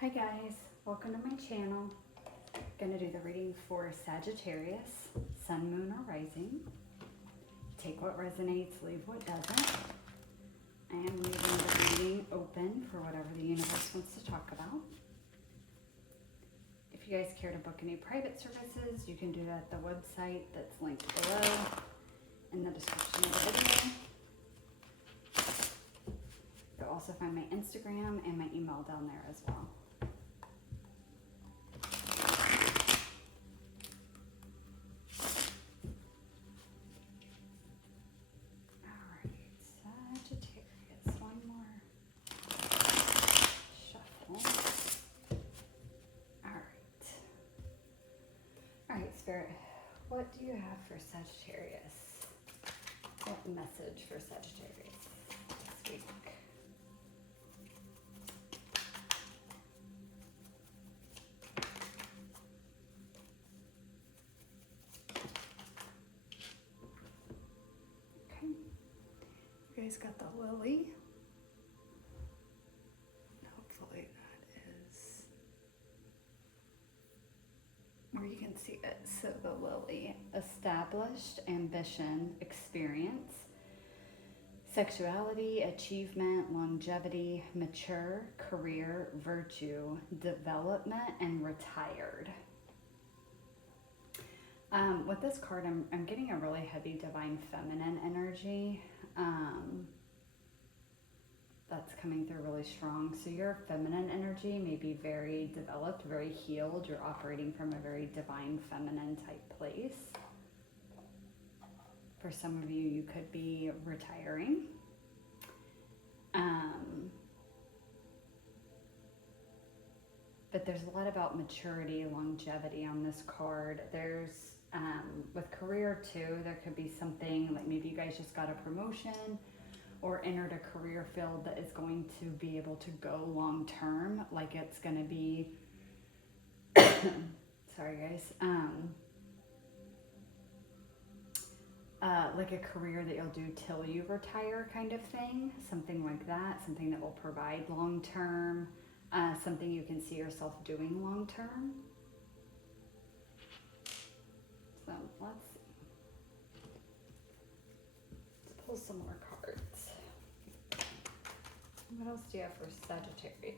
Hi guys, welcome to my channel. I'm going to do the reading for Sagittarius, Sun, Moon, or Rising. Take what resonates, leave what doesn't. I am leaving the reading open for whatever the universe wants to talk about. If you guys care to book any private services, you can do that at the website that's linked below in the description of the video. You'll also find my Instagram and my email down there as well. Spirit, what do you have for Sagittarius? What message for Sagittarius this week? Okay. You guys got the lily. Hopefully that is where you can see it. So the lily, established, ambition, experience, sexuality, achievement, longevity, mature, career, virtue, development, and retired. With this card, I'm getting a really heavy divine feminine energy. That's coming through really strong. So your feminine energy may be very developed, very healed. You're operating from a very divine feminine type place. For some of you, you could be retiring. But there's a lot about maturity, longevity on this card. There's, with career too, there could be something like maybe you guys just got a promotion or entered a career field that is going to be able to go long term, like it's going to be, sorry guys, like a career that you'll do till you retire kind of thing, something like that, something that will provide long term, something you can see yourself doing long term. So let's pull some more cards. What else do you have for Sagittarius?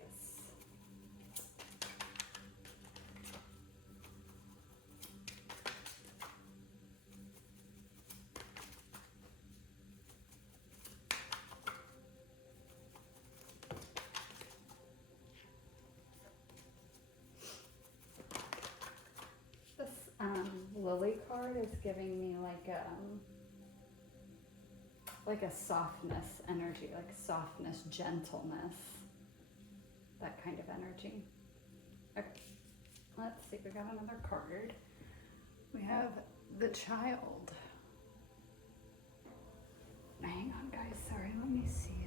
This lily card is giving me like a softness energy, like softness, gentleness, that kind of energy. Okay, let's see, we got another card. We have the Child. Hang on guys, sorry, let me see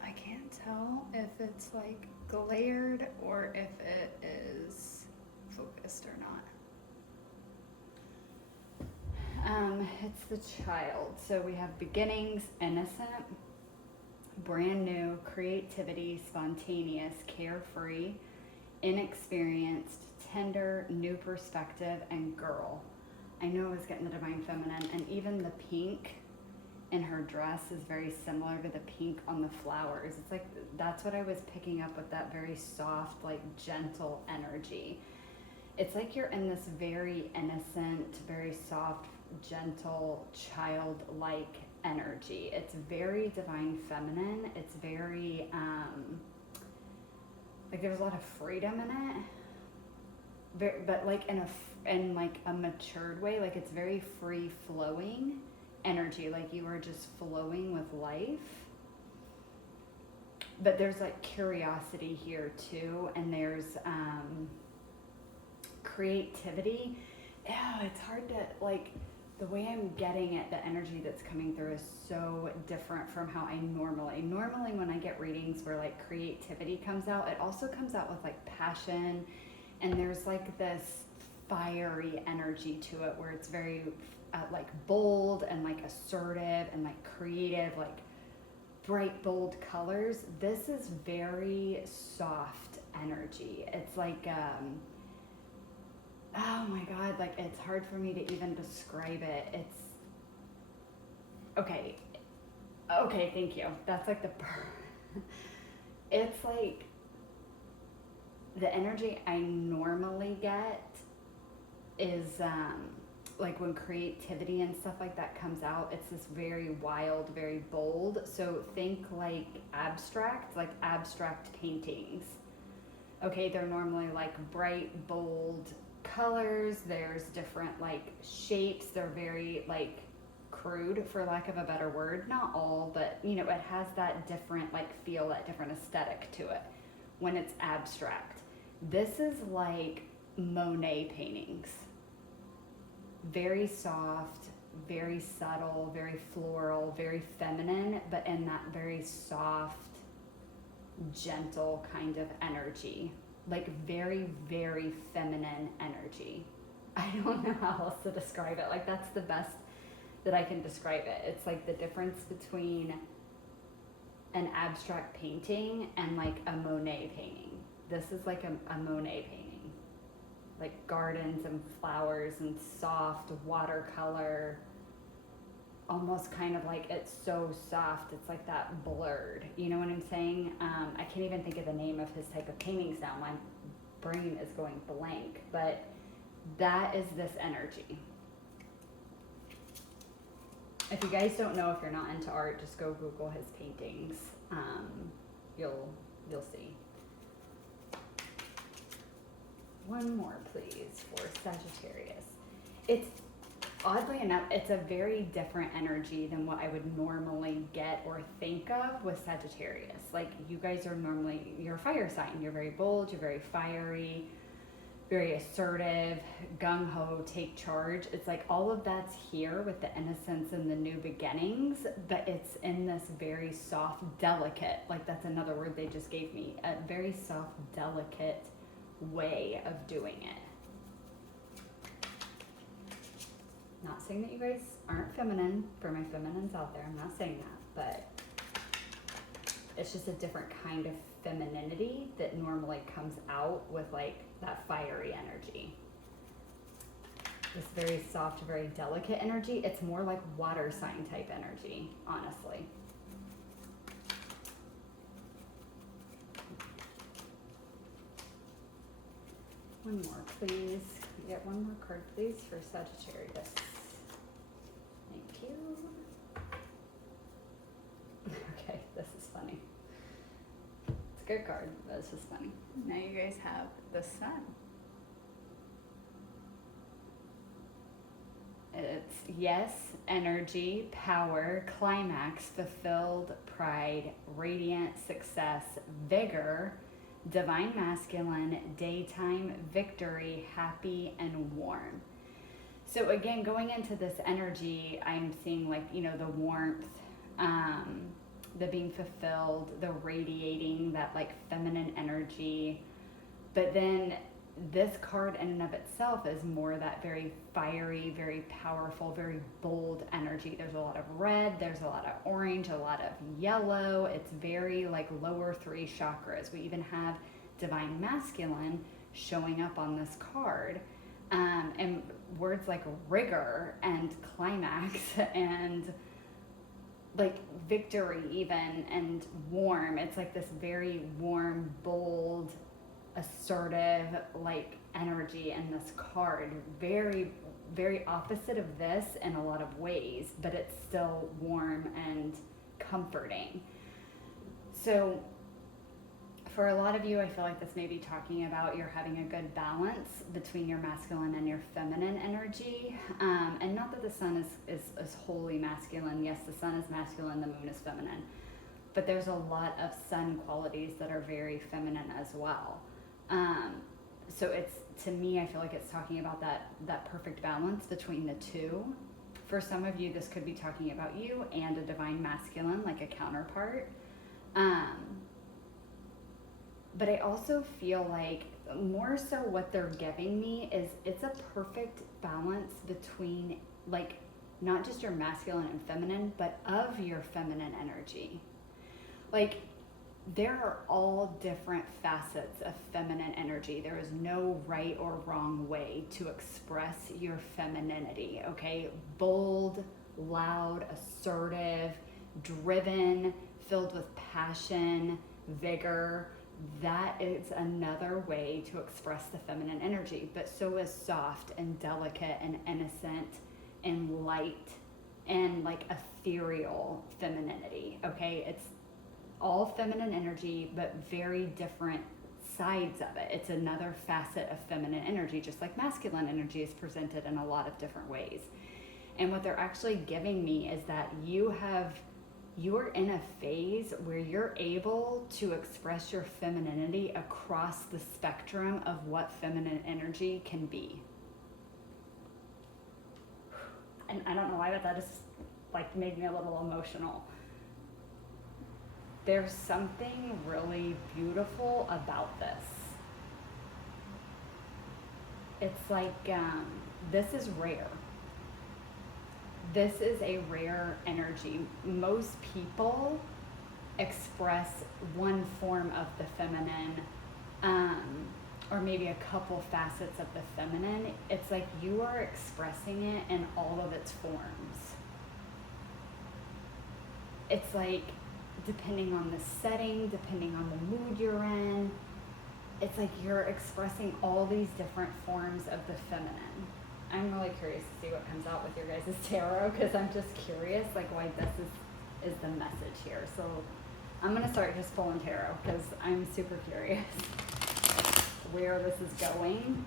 if I can't tell if it's like glared or if it is focused or not. It's the Child. So we have beginnings, innocent, brand new, creativity, spontaneous, carefree, inexperienced, tender, new perspective, and girl. I know I was getting the divine feminine, and even the pink in her dress is very similar to the pink on the flowers. It's like, that's what I was picking up with that very soft, like gentle energy. It's like you're in this very innocent, very soft, gentle, childlike energy. It's very divine feminine. It's very, like there's a lot of freedom in it, but like in like a matured way. Like it's very free flowing energy, like you are just flowing with life. But there's like curiosity here too, and there's creativity. Yeah, it's hard to, like, the way I'm getting it, the energy that's coming through is so different from how I normally when I get readings where like creativity comes out, it also comes out with like passion, and there's like this fiery energy to it where it's very like bold and like assertive and like creative, like bright, bold colors. This is very soft energy. It's like, oh my God, like it's hard for me to even describe it. It's, okay, thank you. That's like it's like the energy I normally get is like when creativity and stuff like that comes out, it's this very wild, very bold. So think like abstract paintings. Okay, they're normally like bright, bold colors. There's different like shapes. They're very like crude, for lack of a better word. Not all, but you know, it has that different like feel, that different aesthetic to it when it's abstract. This is like Monet paintings. Very soft, very subtle, very floral, very feminine, but in that very soft, gentle kind of energy. Like very, very feminine energy. I don't know how else to describe it. Like that's the best that I can describe it. It's like the difference between an abstract painting and like a Monet painting. This is like a Monet painting. Like gardens and flowers and soft watercolor, almost kind of like it's so soft, it's like that blurred, you know what I'm saying? I can't even think of the name of his type of paintings now. My brain is going blank, but that is this energy. If you guys don't know, if you're not into art, just go Google his paintings. You'll see. One more, please, for Sagittarius. It's, oddly enough, it's a very different energy than what I would normally get or think of with Sagittarius. Like, you guys are normally, you're a fire sign. You're very bold, you're very fiery, very assertive, gung-ho, take charge. It's like all of that's here with the innocence and the new beginnings, but it's in this very soft, delicate, like that's another word they just gave me, a very soft, delicate way of doing it. Not saying that you guys aren't feminine, for my feminines out there, I'm not saying that, but it's just a different kind of femininity that normally comes out with like that fiery energy. This very soft, very delicate energy. It's more like water sign type energy, honestly. One more, please. Can we get one more card, please, for Sagittarius? Thank you. Okay, this is funny. It's a good card, but it's just funny. Now you guys have the Sun. It's yes, energy, power, climax, fulfilled, pride, radiant, success, vigor, divine masculine, daytime, victory, happy, and warm. So again, going into this energy, I'm seeing like, you know, the warmth, the being fulfilled, the radiating, that like feminine energy. But then this card in and of itself is more that very fiery, very powerful, very bold energy. There's a lot of red, there's a lot of orange, a lot of yellow. It's very like lower three chakras. We even have divine masculine showing up on this card. And words like rigor and climax and like victory even, and warm. It's like this very warm, bold, assertive like energy in this card. Very, very opposite of this in a lot of ways, but it's still warm and comforting. So for a lot of you, I feel like this may be talking about you're having a good balance between your masculine and your feminine energy. And not that the sun is wholly masculine. Yes, the sun is masculine, the moon is feminine. But there's a lot of sun qualities that are very feminine as well. So it's, to me, I feel like it's talking about that perfect balance between the two. For some of you, this could be talking about you and a divine masculine, like a counterpart. But I also feel like more so what they're giving me is it's a perfect balance between like not just your masculine and feminine, but of your feminine energy. like, there are all different facets of feminine energy. There is no right or wrong way to express your femininity, okay? Bold, loud, assertive, driven, filled with passion, vigor. That is another way to express the feminine energy. But so is soft and delicate and innocent and light and like ethereal femininity, okay? It's all feminine energy, but very different sides of it. It's another facet of feminine energy, just like masculine energy is presented in a lot of different ways. And what they're actually giving me is that you're in a phase where you're able to express your femininity across the spectrum of what feminine energy can be. And I don't know why, but that just like made me a little emotional. There's something really beautiful about this. It's like, this is rare. This is a rare energy. Most people express one form of the feminine, or maybe a couple facets of the feminine. It's like you are expressing it in all of its forms. It's like, depending on the setting, depending on the mood you're in, it's like you're expressing all these different forms of the feminine. I'm really curious to see what comes out with your guys' tarot, because I'm just curious like why this is the message here. So I'm gonna start just pulling tarot because I'm super curious where this is going.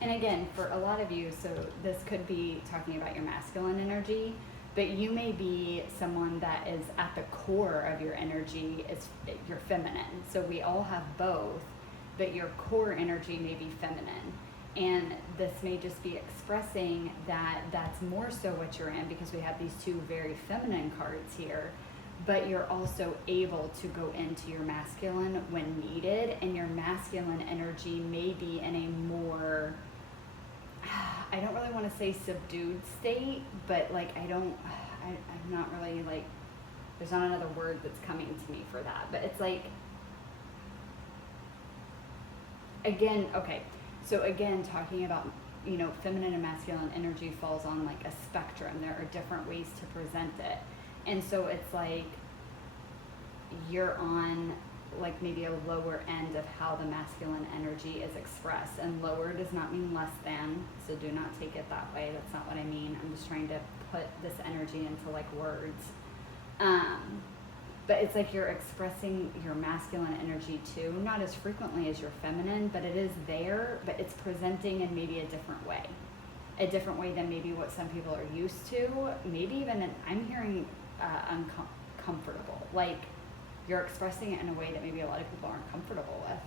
And again, for a lot of you, so this could be talking about your masculine energy, but you may be someone that is at the core of your energy is your feminine. So we all have both, but your core energy may be feminine. And this may just be expressing that that's more so what you're in, because we have these two very feminine cards here, but you're also able to go into your masculine when needed, and your masculine energy may be in a more, I don't really want to say subdued state, but like I'm not really like, there's not another word that's coming to me for that, but it's like, again, okay, so again, talking about, you know, feminine and masculine energy falls on like a spectrum. There are different ways to present it. And so it's like you're on like maybe a lower end of how the masculine energy is expressed. And lower does not mean less than, so do not take it that way. That's not what I mean. I'm just trying to put this energy into like words. But it's like you're expressing your masculine energy too, not as frequently as your feminine, but it is there, but it's presenting in maybe a different way. A different way than maybe what some people are used to. Maybe even, I'm hearing uncomfortable. Like you're expressing it in a way that maybe a lot of people aren't comfortable with.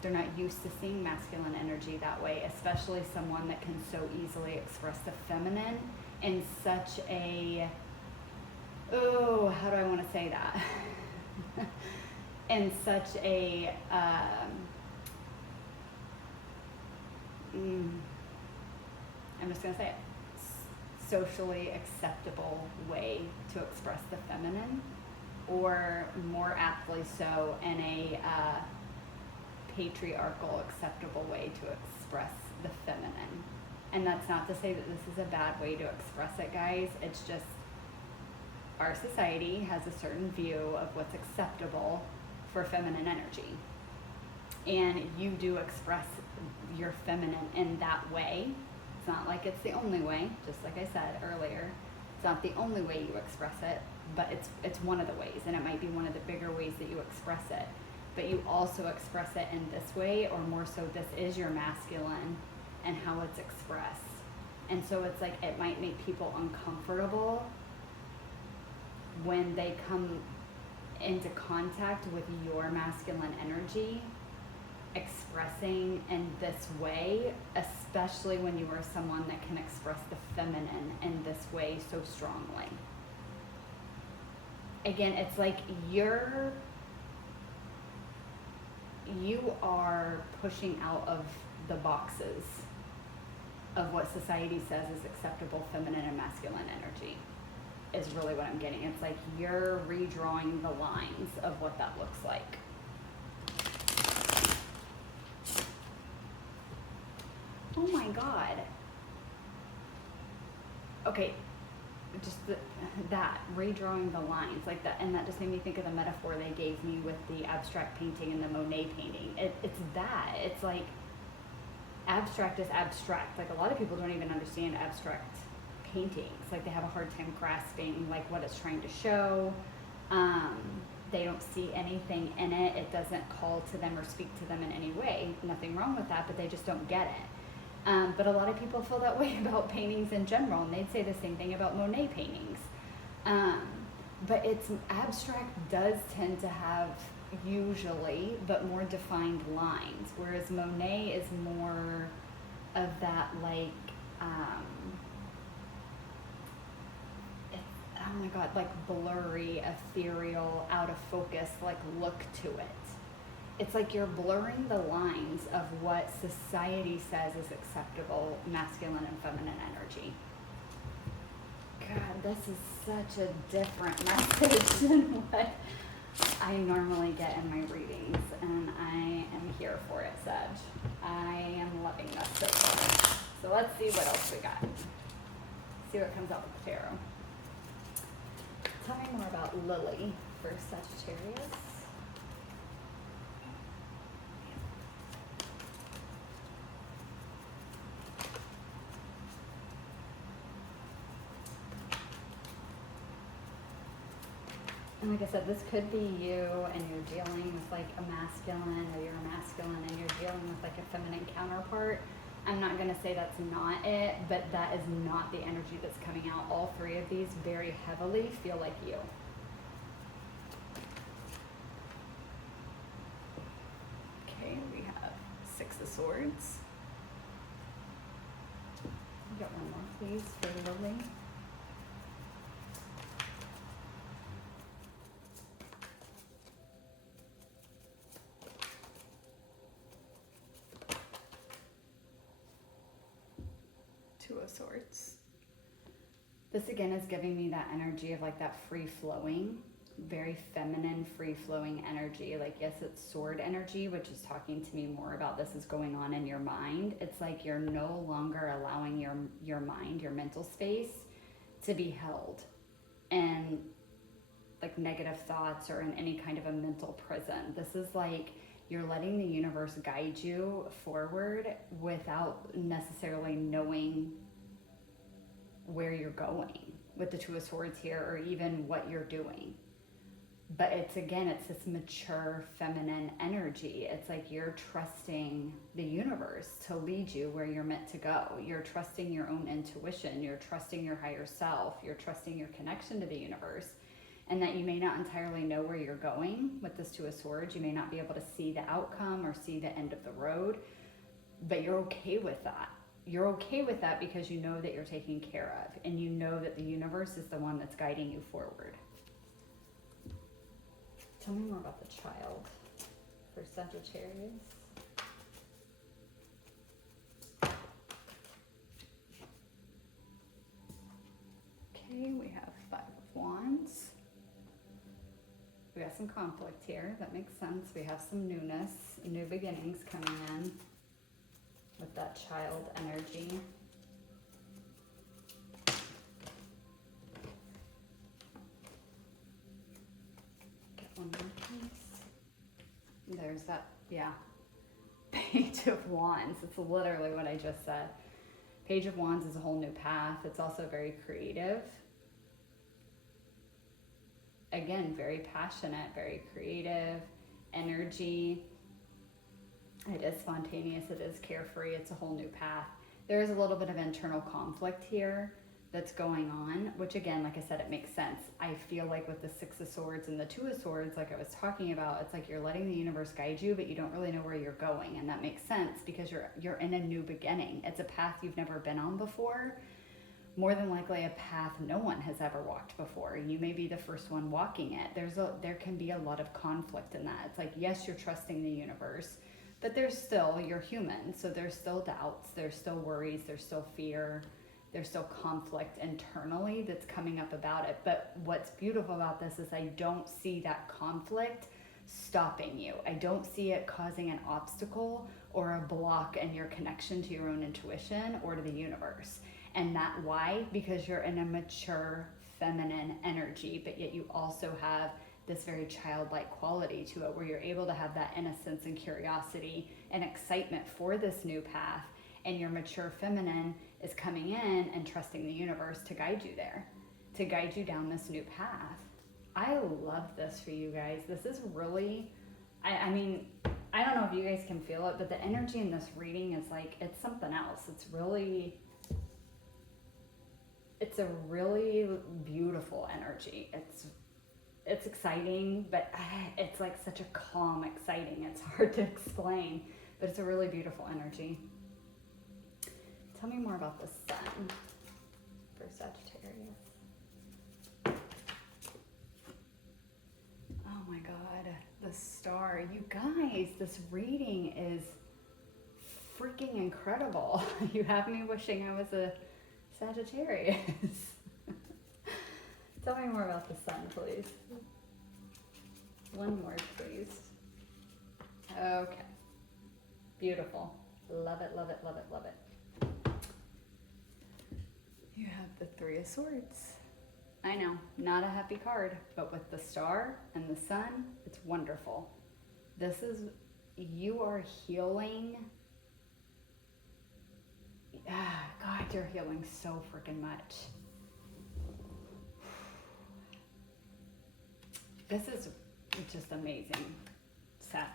They're not used to seeing masculine energy that way, especially someone that can so easily express the feminine in such a, oh, how do I want to say that? In such a, I'm just going to say it, socially acceptable way to express the feminine, or more aptly so in a patriarchal acceptable way to express the feminine. And that's not to say that this is a bad way to express it, guys. It's just our society has a certain view of what's acceptable for feminine energy. And you do express your feminine in that way. It's not like it's the only way, just like I said earlier. It's not the only way you express it, but it's one of the ways, and it might be one of the bigger ways that you express it. But you also express it in this way, or more so this is your masculine and how it's expressed. And so it's like it might make people uncomfortable when they come into contact with your masculine energy expressing in this way, especially when you are someone that can express the feminine in this way so strongly. Again, it's like you are pushing out of the boxes of what society says is acceptable feminine and masculine energy is really what I'm getting. It's like you're redrawing the lines of what that looks like. Oh my God. Okay, just that, redrawing the lines, like that, and that just made me think of the metaphor they gave me with the abstract painting and the Monet painting. It's that. It's like abstract is abstract. Like a lot of people don't even understand abstract paintings. Like they have a hard time grasping like what it's trying to show. They don't see anything in it. It doesn't call to them or speak to them in any way. Nothing wrong with that, but they just don't get it. But a lot of people feel that way about paintings in general, and they'd say the same thing about Monet paintings. But it's abstract does tend to have usually, but more defined lines, whereas Monet is more of that like, oh my God, like blurry, ethereal, out of focus, like look to it. It's like you're blurring the lines of what society says is acceptable masculine and feminine energy. God, this is such a different message than what I normally get in my readings, and I am here for it, Sag. I am loving this so far. So let's see what else we got. See what comes out with the tarot. Tell me more about Lily for Sagittarius. And like I said, this could be you and you're dealing with like a masculine, or you're a masculine and you're dealing with like a feminine counterpart. I'm not going to say that's not it, but that is not the energy that's coming out. All three of these very heavily feel like you. Okay, we have Six of Swords. We got one more, please, for Lily. Two of Swords. This again is giving me that energy of like that free flowing, very feminine, free flowing energy. Like, yes, it's sword energy, which is talking to me more about this is going on in your mind. It's like you're no longer allowing your mind, your mental space to be held in like negative thoughts or in any kind of a mental prison. This is like you're letting the universe guide you forward without necessarily knowing where you're going with the Two of Swords here, or even what you're doing. But it's this mature feminine energy. It's like you're trusting the universe to lead you where you're meant to go. You're trusting your own intuition. You're trusting your higher self. You're trusting your connection to the universe. And that you may not entirely know where you're going with this Two of Swords. You may not be able to see the outcome or see the end of the road, but you're okay with that. You're okay with that because you know that you're taken care of, and you know that the universe is the one that's guiding you forward. Tell me more about the child for Sagittarius. Okay, we have Five of Wands. We got some conflict here. That makes sense. We have some newness, new beginnings coming in with that child energy. Get one more piece. There's that, yeah. Page of Wands. It's literally what I just said. Page of Wands is a whole new path. It's also very creative. Again, very passionate, very creative energy. It is spontaneous, it is carefree, it's a whole new path. There is a little bit of internal conflict here that's going on, which again, like I said, it makes sense. I feel like with the Six of Swords and the Two of Swords, like I was talking about, it's like you're letting the universe guide you, but you don't really know where you're going. And that makes sense because you're in a new beginning. It's a path you've never been on before. More than likely a path no one has ever walked before. You may be the first one walking it. There can be a lot of conflict in that. It's like, yes, you're trusting the universe, But there's still, you're human, so there's still doubts, there's still worries, there's still fear, there's still conflict internally that's coming up about it. But what's beautiful about this is I don't see that conflict stopping you. I don't see it causing an obstacle or a block in your connection to your own intuition or to the universe. And that why? Because you're in a mature feminine energy, but yet you also have this very childlike quality to it, where you're able to have that innocence and curiosity and excitement for this new path. And your mature feminine is coming in and trusting the universe to guide you there, to guide you down this new path. I love this for you guys. This is really, I mean, I don't know if you guys can feel it, but the energy in this reading is like, it's something else. It's a really beautiful energy. It's exciting, but it's like such a calm, exciting. It's hard to explain, but it's a really beautiful energy. Tell me more about the sun for Sagittarius. Oh my God, the star. You guys, this reading is freaking incredible. You have me wishing I was a Sagittarius. Tell me more about the sun, please. One more, please. Okay. Beautiful. Love it, love it, love it, love it. You have the Three of Swords. I know, not a happy card, but with the star and the sun, it's wonderful. This is, you are healing. God, you're healing so freaking much. This is just amazing.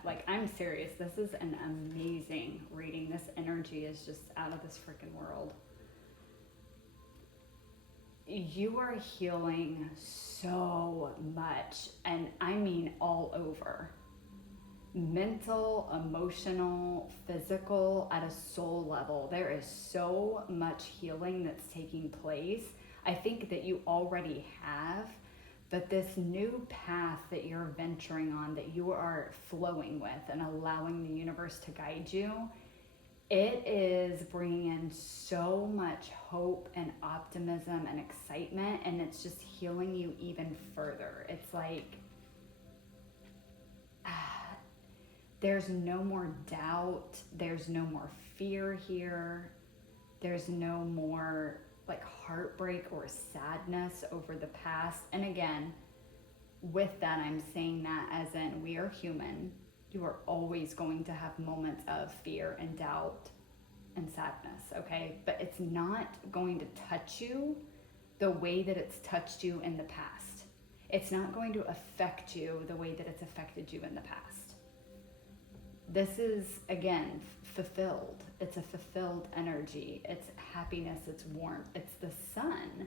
Like, I'm serious. This is an amazing reading. This energy is just out of this freaking world. You are healing so much, and I mean all over. Mental, emotional, physical, at a soul level. There is so much healing that's taking place. I think that you already have, but this new path that you're venturing on, that you are flowing with and allowing the universe to guide you, it is bringing in so much hope and optimism and excitement, and it's just healing you even further. It's like, there's no more doubt, there's no more fear here, there's no more like heartbreak or sadness over the past. And again, with that, I'm saying that as in, we are human. You are always going to have moments of fear and doubt and sadness, okay? But it's not going to touch you the way that it's touched you in the past. It's not going to affect you the way that it's affected you in the past. This is, again, fulfilled. It's a fulfilled energy. It's happiness, it's warmth. It's the sun.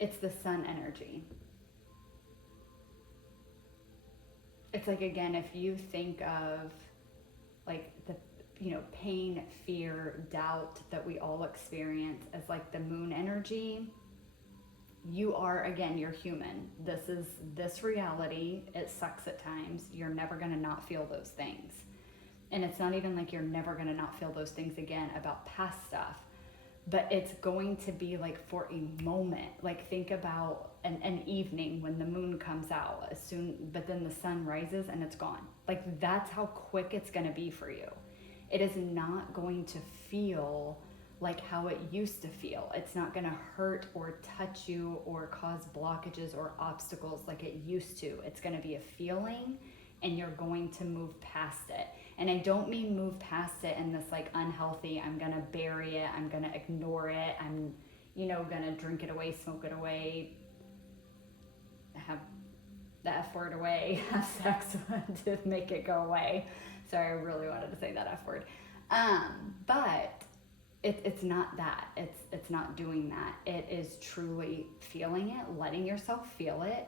It's the sun energy. It's like, again, if you think of like the, pain, fear, doubt that we all experience as like the moon energy, you are, again, you're human. This is this reality. It sucks at times. You're never going to not feel those things. And it's not even like you're never going to not feel those things again about past stuff. But it's going to be like for a moment. Like, think about an evening when the moon comes out but then the sun rises and it's gone. Like, that's how quick it's going to be for you. It is not going to feel like how it used to feel. It's not going to hurt or touch you or cause blockages or obstacles like it used to. It's going to be a feeling, and you're going to move past it. And I don't mean move past it in this like unhealthy, I'm going to bury it, I'm going to ignore it, I'm, going to drink it away, smoke it away, have the F word away, have sex to make it go away. Sorry, I really wanted to say that F word. But it's not that. It's not doing that. It is truly feeling it, letting yourself feel it,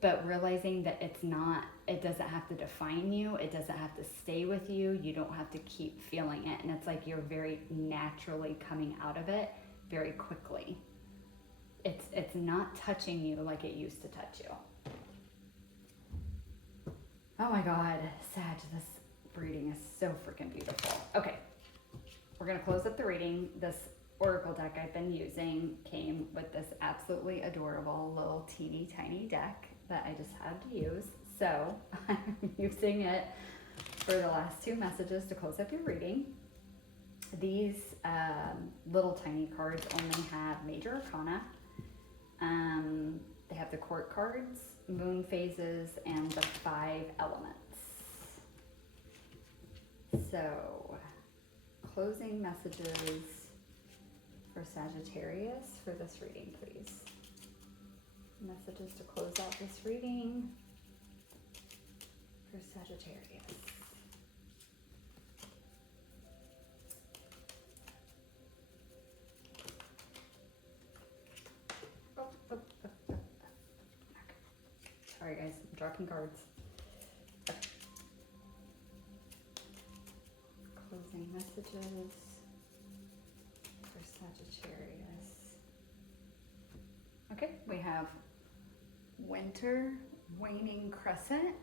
but realizing that it doesn't have to define you. It doesn't have to stay with you. You don't have to keep feeling it. And it's like you're very naturally coming out of it very quickly. It's not touching you like it used to touch you. Oh my God, Sag, this reading is so freaking beautiful. Okay, we're going to close up the reading. This oracle deck I've been using came with this absolutely adorable little teeny tiny deck that I just had to use. So I'm using it for the last two messages to close up your reading. These little tiny cards only have major arcana. They have the court cards, moon phases, and the 5 elements. So, closing messages for Sagittarius for this reading, please. Messages to close out this reading for Sagittarius. Sorry guys, I'm dropping cards. Closing messages for Sagittarius. Okay, we have winter, waning crescent,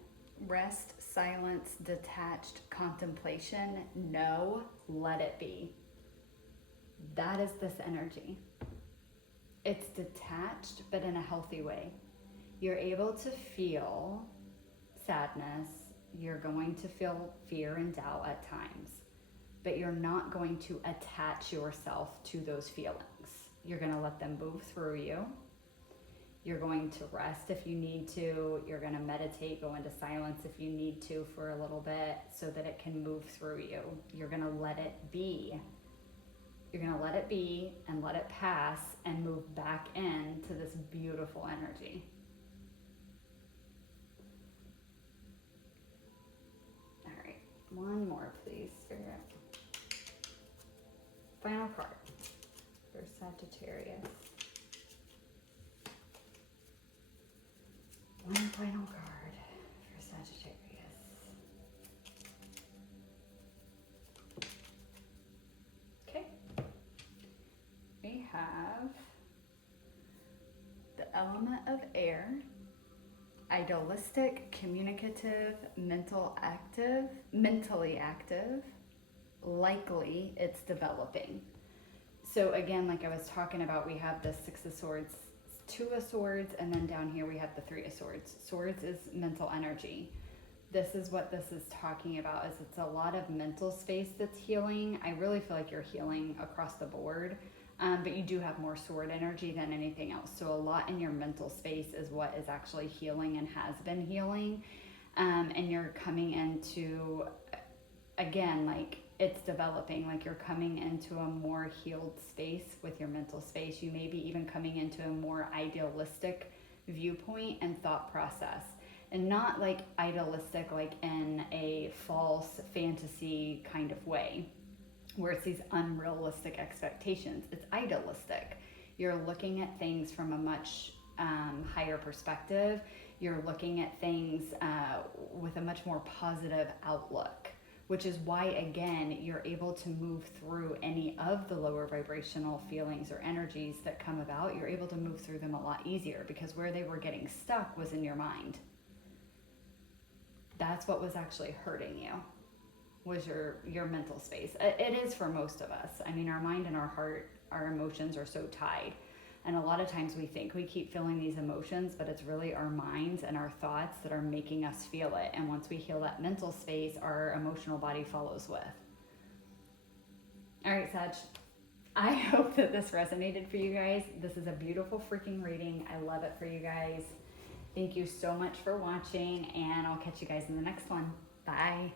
rest, silence, detached, contemplation, no, let it be. That is this energy. It's detached, but in a healthy way. You're able to feel sadness. You're going to feel fear and doubt at times, but you're not going to attach yourself to those feelings. You're going to let them move through you. You're going to rest if you need to. You're going to meditate, go into silence if you need to for a little bit so that it can move through you. You're going to let it be. You're going to let it be and let it pass and move back into this beautiful energy. All right, one more, please, Spirit. Final card for Sagittarius. One final card for Sagittarius. Okay. We have the element of air, idealistic, communicative, mentally active, likely it's developing. So again, like I was talking about, we have the 6 of Swords, 2 of Swords, and then down here we have the 3 of Swords. Swords is mental energy. This is what this is talking about, is it's a lot of mental space that's healing. I really feel like you're healing across the board, but you do have more sword energy than anything else. So a lot in your mental space is what is actually healing and has been healing. And you're coming into, again, like it's developing, like you're coming into a more healed space with your mental space. You may be even coming into a more idealistic viewpoint and thought process. And not like idealistic, like in a false fantasy kind of way, where it's these unrealistic expectations. It's idealistic. You're looking at things from a much higher perspective. You're looking at things with a much more positive outlook, which is why, again, you're able to move through any of the lower vibrational feelings or energies that come about. You're able to move through them a lot easier, because where they were getting stuck was in your mind. That's what was actually hurting you, was your mental space. It is for most of us. I mean, our mind and our heart, our emotions are so tied. And a lot of times we think we keep feeling these emotions, but it's really our minds and our thoughts that are making us feel it. And once we heal that mental space, our emotional body follows with. All right, Sag. I hope that this resonated for you guys. This is a beautiful freaking reading. I love it for you guys. Thank you so much for watching, and I'll catch you guys in the next one. Bye.